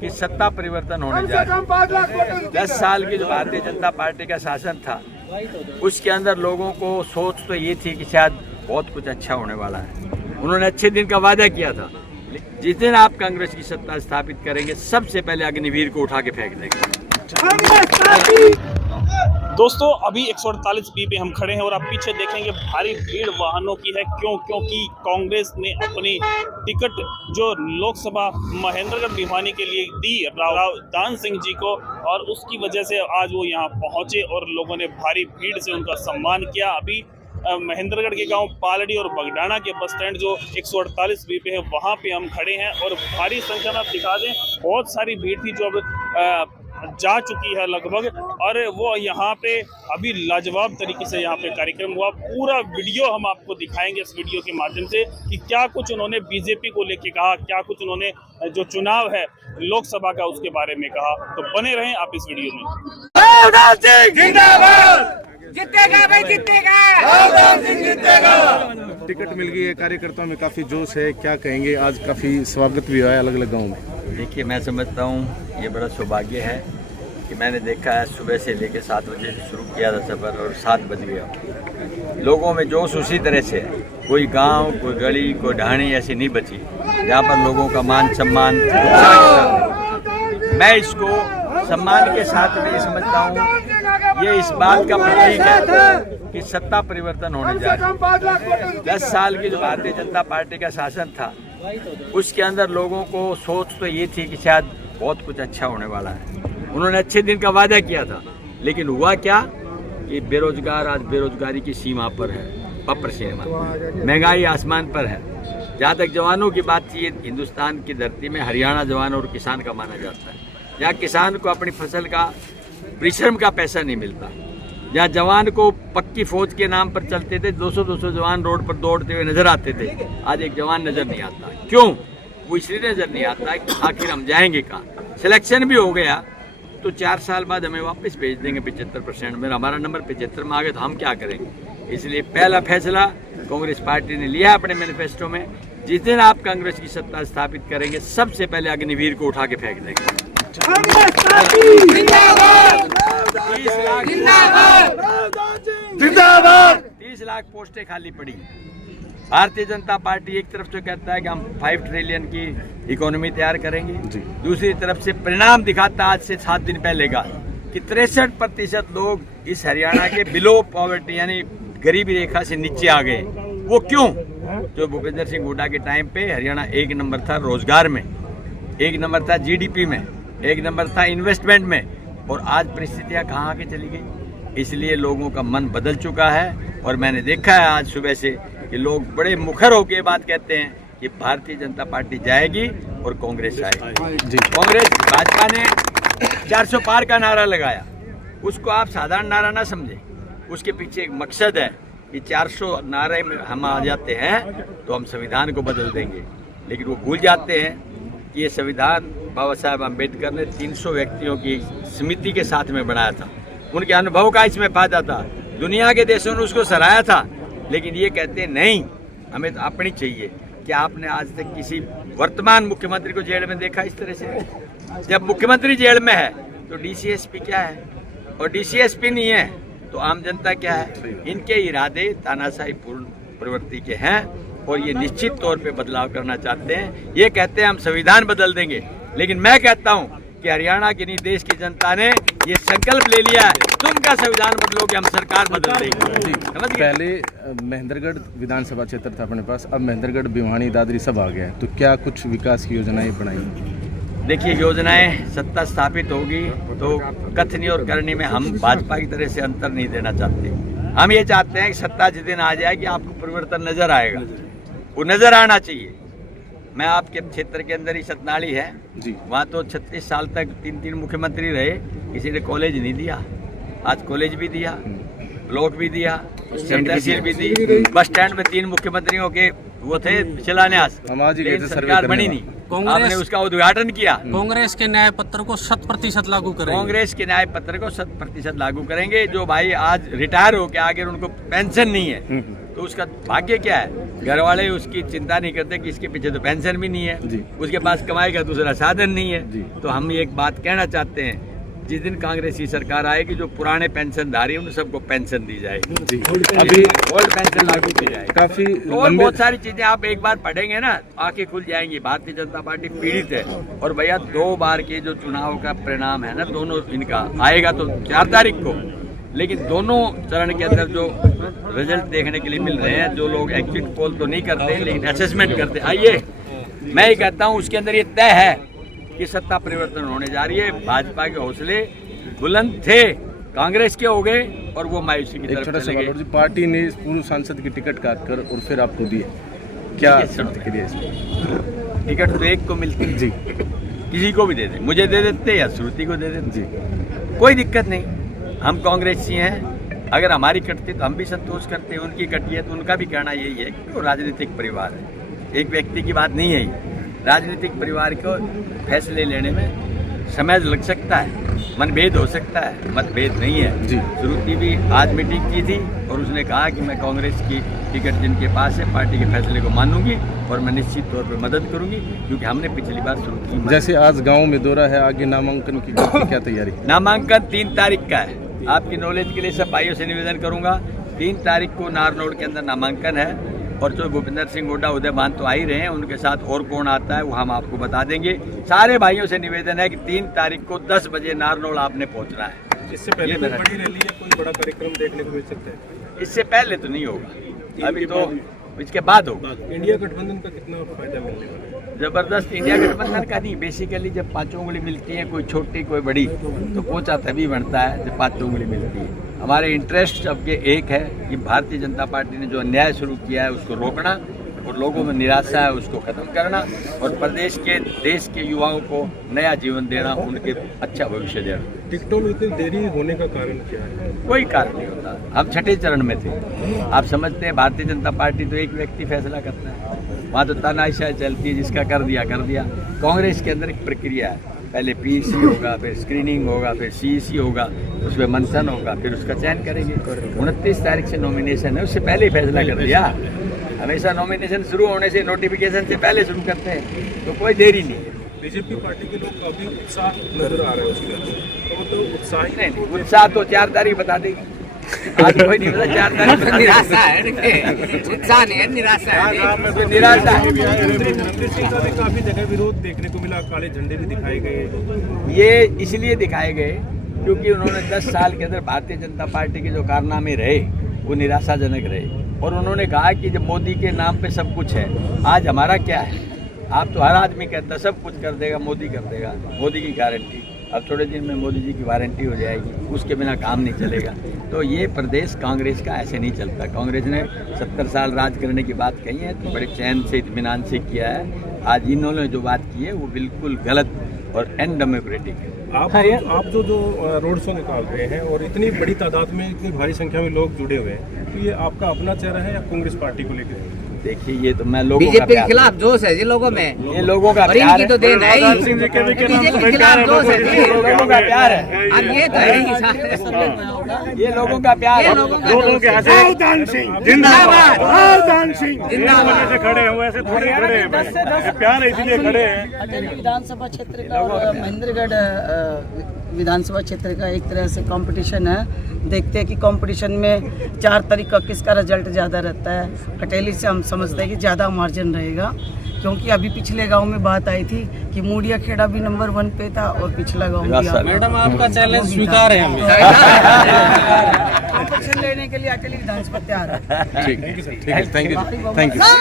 कि सत्ता परिवर्तन होने जा रहा है। 10 साल की जो भारतीय जनता पार्टी का शासन था उसके अंदर लोगों को सोच तो ये थी कि शायद बहुत कुछ अच्छा होने वाला है। उन्होंने अच्छे दिन का वादा किया था। जिस दिन आप कांग्रेस की सत्ता स्थापित करेंगे सबसे पहले अग्निवीर को उठा के फेंक देंगे। दोस्तों अभी 148 बी पे हम खड़े हैं और आप पीछे देखेंगे भारी भीड़ वाहनों की है। क्योंकि कांग्रेस ने अपनी टिकट जो लोकसभा महेंद्रगढ़ भिवानी के लिए दी राव दान सिंह जी को, और उसकी वजह से आज वो यहाँ पहुंचे और लोगों ने भारी भीड़ से उनका सम्मान किया। अभी महेंद्रगढ़ के गांव पालड़ी और बगडाना के बस स्टैंड जो 148 बी पे है वहाँ पे हम खड़े हैं और भारी संख्या में आप दिखा दें बहुत सारी भीड़ थी जो अब जा चुकी है लगभग, और वो यहाँ पे अभी लाजवाब तरीके से यहाँ पे कार्यक्रम हुआ। पूरा वीडियो हम आपको दिखाएंगे इस वीडियो के माध्यम से कि क्या कुछ उन्होंने बीजेपी को लेके कहा, क्या कुछ उन्होंने जो चुनाव है लोकसभा का उसके बारे में कहा। तो बने रहें आप इस वीडियो में। जीतेगा भाई, जीतेगा। टिकट मिल गई है, कार्यकर्ताओं में काफी जोश है, क्या कहेंगे? आज काफी स्वागत भी हुआ है अलग अलग गाँव में। देखिए, मैं समझता हूँ ये बड़ा सौभाग्य है कि मैंने देखा है सुबह से लेकर 7 बजे से शुरू किया था सफ़र और 7 बज गया। लोगों में जोश उसी तरह से है। कोई गांव, कोई गली, कोई ढाणी ऐसी नहीं बची जहाँ पर लोगों का मान सम्मान। मैं इसको सम्मान के साथ नहीं समझता हूँ। ये इस बात का प्रतीक है कि सत्ता परिवर्तन होने जा रहा है। 10 साल की जो भारतीय जनता पार्टी का शासन था उसके अंदर लोगों को सोच तो ये थी कि शायद बहुत कुछ अच्छा होने वाला है। उन्होंने अच्छे दिन का वादा किया था, लेकिन हुआ क्या कि बेरोजगार आज बेरोजगारी की सीमा पर है, पपर सीमा, महंगाई आसमान पर है। जहाँ तक जवानों की बात थी, हिंदुस्तान की धरती में हरियाणा जवान और किसान का माना जाता है। जहाँ किसान को अपनी फसल का परिश्रम का पैसा नहीं मिलता, जहाँ जवान को पक्की फौज के नाम पर चलते थे 200-200 जवान रोड पर दौड़ते हुए नजर आते थे, आज एक जवान नजर नहीं आता। क्यों? वो इसलिए नजर नहीं आता कि आखिर हम जाएंगे कहाँ। सिलेक्शन भी हो गया तो 4 साल बाद हमें वापस भेज देंगे 75% में। हमारा नंबर 75 में आ गया तो हम क्या करेंगे? इसलिए पहला फैसला कांग्रेस पार्टी ने लिया अपने मैनिफेस्टो में, जिस दिन आप कांग्रेस की सत्ता स्थापित करेंगे सबसे पहले अग्निवीर को उठा के फेंक देंगे। 30 लाख पोस्टें खाली पड़ी। भारतीय जनता पार्टी एक तरफ से कहता है कि हम 5 ट्रिलियन की इकोनॉमी तैयार करेंगे, दूसरी तरफ से परिणाम दिखाता आज से 7 दिन पहले का कि 63% लोग इस हरियाणा के बिलो पॉवर्टी यानी गरीबी रेखा से नीचे आ गए। वो क्यों? जो भूपेंद्र सिंह हुड्डा के टाइम पे हरियाणा 1 नंबर था रोजगार में, 1 नंबर था जीडीपी में, 1 नंबर था इन्वेस्टमेंट में, और आज परिस्थितियां कहाँ आके चली गई। इसलिए लोगों का मन बदल चुका है और मैंने देखा है आज सुबह से कि लोग बड़े मुखर होकर ये बात कहते हैं कि भारतीय जनता पार्टी जाएगी और कांग्रेस आएगी। कांग्रेस, भाजपा ने 400 पार का नारा लगाया, उसको आप साधारण नारा ना समझे, उसके पीछे एक मकसद है कि 400 नारे में हम आ जाते हैं तो हम संविधान को बदल देंगे। लेकिन वो भूल जाते हैं कि ये संविधान बाबा साहब अम्बेडकर ने 300 व्यक्तियों की समिति के साथ में बनाया था। उनके अनुभव का इसमें फायदा था, दुनिया के देशों ने उसको सराहा था। लेकिन ये कहते हैं नहीं, हमें तो अपनी चाहिए। क्या आपने आज तक किसी वर्तमान मुख्यमंत्री को जेल में देखा इस तरह से? जब मुख्यमंत्री जेल में है तो डीसीएसपी क्या है, और डीसीएसपी नहीं है तो आम जनता क्या है? इनके इरादे तानाशाही पूर्ण प्रवृत्ति के हैं और ये निश्चित तौर पे बदलाव करना चाहते हैं। ये कहते हैं हम संविधान बदल देंगे, लेकिन मैं कहता हूँ कि हरियाणा की नहीं देश की जनता ने ये संकल्प ले लिया है, तुम क्या संविधान बदलोगे, हम सरकार बदल देंगे। पहले महेंद्रगढ़ विधानसभा क्षेत्र था अपने पास, अब महेंद्रगढ़ भिवानी दादरी सब आ गया है, तो क्या कुछ विकास की योजनाएं बनाई? देखिए, योजनाएं सत्ता स्थापित होगी तो कथनी और करनी में हम भाजपा की तरह से अंतर नहीं देना चाहते। हम ये चाहते हैं कि सत्ता जिस दिन आ जाए कि आपको परिवर्तन नजर आएगा, वो नजर आना चाहिए। मैं आपके क्षेत्र के अंदर ही सतनाली है जी, वहाँ तो 36 साल तक 3 मुख्यमंत्री रहे, किसी ने कॉलेज नहीं दिया। आज कॉलेज भी दिया, ब्लॉक भी दिया, तहसील भी दी, बस स्टैंड में 3 मुख्यमंत्रियों के वो थे शिलान्यास, सरकार बनी नहीं। आपने उसका उद्घाटन किया। कांग्रेस के न्याय पत्र को 100% लागू करेंगे। कांग्रेस के न्याय पत्र को 100% लागू करेंगे। जो भाई आज रिटायर हो के आगे उनको पेंशन नहीं है तो उसका भाग्य क्या है? घर वाले उसकी चिंता नहीं करते कि इसके पीछे तो पेंशन भी नहीं है जी। उसके पास कमाई का दूसरा साधन नहीं जी। है। तो हम एक बात कहना चाहते हैं, जिस दिन कांग्रेस की सरकार आएगी, जो पुराने पेंशनधारी हैं उन सबको पेंशन दी जाएगी, जी। अभी ओल्ड पेंशन लागू की जाएगी। काफी और लंबे बहुत सारी चीजें आप एक बार पढ़ेंगे ना, आंखें खुल जाएंगी। भारतीय जनता पार्टी पीड़ित है, और भैया 2 बार के जो चुनाव का परिणाम है ना, दोनों इनका आएगा तो 4 तारीख को, लेकिन दोनों चरण के अंदर जो रिजल्ट देखने के लिए मिल रहे हैं, जो लोग एग्जिट पोल तो नहीं करते लेकिन असेसमेंट करते, आइए मैं ही कहता हूँ उसके अंदर ये तय है कि सत्ता परिवर्तन होने जा रही है। भाजपा के हौसले बुलंद थे, कांग्रेस के हो गए और वो मायूसी की एक तरफ छोटा चले सवाल गए। और जी, पार्टी ने इस पूर्व सांसद की टिकट काटकर और फिर आपको दी है, क्या प्रतिक्रिया है इसमें? टिकट तो एक को मिलती है जी किसी को भी दे दे, मुझे दे देते या श्रुति को दे देते, जी कोई दिक्कत नहीं। हम कांग्रेसी हैं, अगर हमारी कटती तो हम भी संतोष करते हैं, उनकी कटी है तो उनका भी कहना यही है कि वो राजनीतिक परिवार है, एक व्यक्ति की बात नहीं है ये। राजनीतिक परिवार को फैसले लेने में समय लग सकता है, मनभेद हो सकता है, मतभेद नहीं है। जी। श्रुति भी आज मीटिंग की थी और उसने कहा कि मैं कांग्रेस की टिकट जिनके पास है पार्टी के फैसले को मानूंगी और मैं निश्चित तौर पर मदद करूंगी, क्योंकि हमने पिछली बार श्रुति जैसे आज गांव में दौरा है, आगे नामांकन की क्या तैयारी? नामांकन 3 तारीख का है। आपकी नॉलेज के लिए सब भाइयों से निवेदन करूंगा, 3 तारीख को नारनौल के अंदर नामांकन है, और जो भूपेंद्र सिंह हुड्डा उदयभान तो आ ही रहे हैं, उनके साथ और कौन आता है वो हम आपको बता देंगे। सारे भाइयों से निवेदन है कि 3 तारीख को 10 बजे नारनौल आपने पहुंचना है। इससे पहले कोई बड़ी रैली या कोई बड़ा कार्यक्रम देखने को मिल सकता है? इससे पहले तो नहीं होगा, अभी तो इसके बाद होगा। इंडिया गठबंधन का कितना फायदा मिलने वाला है? जबरदस्त इंडिया गठबंधन का नहीं, बेसिकली जब 5 उंगली मिलती है, कोई छोटी कोई बड़ी, तो पोचा तभी बनता है जब 5 उंगली मिलती है। हमारे इंटरेस्ट अब के एक है कि भारतीय जनता पार्टी ने जो अन्याय शुरू किया है उसको रोकना, और लोगों में निराशा है उसको खत्म करना, और प्रदेश के देश के युवाओं को नया जीवन देना, उनके अच्छा भविष्य देना। टिकटों में इतनी देरी होने का कारण क्या है? कोई कारण नहीं होता, हम 6ठे चरण में थे। आप समझते हैं भारतीय जनता पार्टी तो एक व्यक्ति फैसला करता है, वहाँ तो तानाशाही चलती है, जिसका कर दिया कर दिया। कांग्रेस के अंदर एक प्रक्रिया है, पहले पीसी होगा, फिर स्क्रीनिंग होगा, फिर सीईसी होगा, उसमें मंथन होगा, फिर उसका चयन करेंगे। 29 तारीख से नॉमिनेशन है, उससे पहले ही फैसला कर दिया। हमेशा नॉमिनेशन शुरू होने से नोटिफिकेशन से पहले शुरू करते हैं, तो कोई देरी नहीं है। बीजेपी पार्टी के लोग काफी उत्साह नजर आ रहा है उसके अंदर, तो मतलब उत्साह ही नहीं, उत्साह तो 4 तारीख बता देगी, आज कोई नहीं पता। 4 तारीख बता निराशा है, उत्साह नहीं है, निराशा है। देगी। निराशा है। रणधीर सिंह का भी काफी जगह विरोध देखने को मिला, काले झंडे भी दिखाए गए। ये इसलिए दिखाए गए क्योंकि उन्होंने 10 साल के अंदर भारतीय जनता पार्टी के जो कारनामे रहे वो निराशाजनक रहे, और उन्होंने कहा कि जब मोदी के नाम पे सब कुछ है, आज हमारा क्या है? आप तो हर आदमी कहता है सब कुछ कर देगा, मोदी कर देगा, मोदी की गारंटी। अब थोड़े दिन में मोदी जी की वारंटी हो जाएगी, उसके बिना काम नहीं चलेगा। तो ये प्रदेश कांग्रेस का ऐसे नहीं चलता। कांग्रेस ने 70 साल राज करने की बात कही है तो बड़े चैन से इत्मीनान से किया है। आज इन्होंने जो बात की है वो बिल्कुल गलत और अनडेमोक्रेटिक है। आप जो रोड शो निकाल रहे हैं और इतनी बड़ी तादाद में, इतनी भारी संख्या में लोग जुड़े हुए हैं, तो ये आपका अपना चेहरा है या कांग्रेस पार्टी को लेकर? देखिए, ये तो मैं लोगों का बीजेपी के प्यार, खिलाफ जोश है जी लोगों में, ये लोगों का और प्यार इनकी है, तो देन है ही। बीजेपी के खिलाफ जोश है जी, लोगों का प्यार है, और ये तो है ही सारे। ये लोगों का प्यार ये है। लोगों का जोश है। जिंदाबाद। जिंदाबाद। खड़े हैं वैसे थोड़े खड़े हैं, प्यार है इसलिए खड़े हैं। अटेली विधानसभा क्षेत्र का और महेंद्रगढ़ विधानसभा क्षेत्र का एक तरह से कंपटीशन है। देखते हैं कि कंपटीशन में 4 तारीख का किसका रिजल्ट ज़्यादा रहता है। अटेली से हम समझते हैं कि ज़्यादा मार्जिन रहेगा, क्योंकि अभी पिछले गांव में बात आई थी कि मूडिया खेड़ा भी नंबर 1 पे था और पिछला गांव भी। मैडम आपका चैलेंज स्वीकार है हमें। कंपटीशन लेने के लिए अटेली विधानसभा तैयार है। ठीक है, थैंक यू।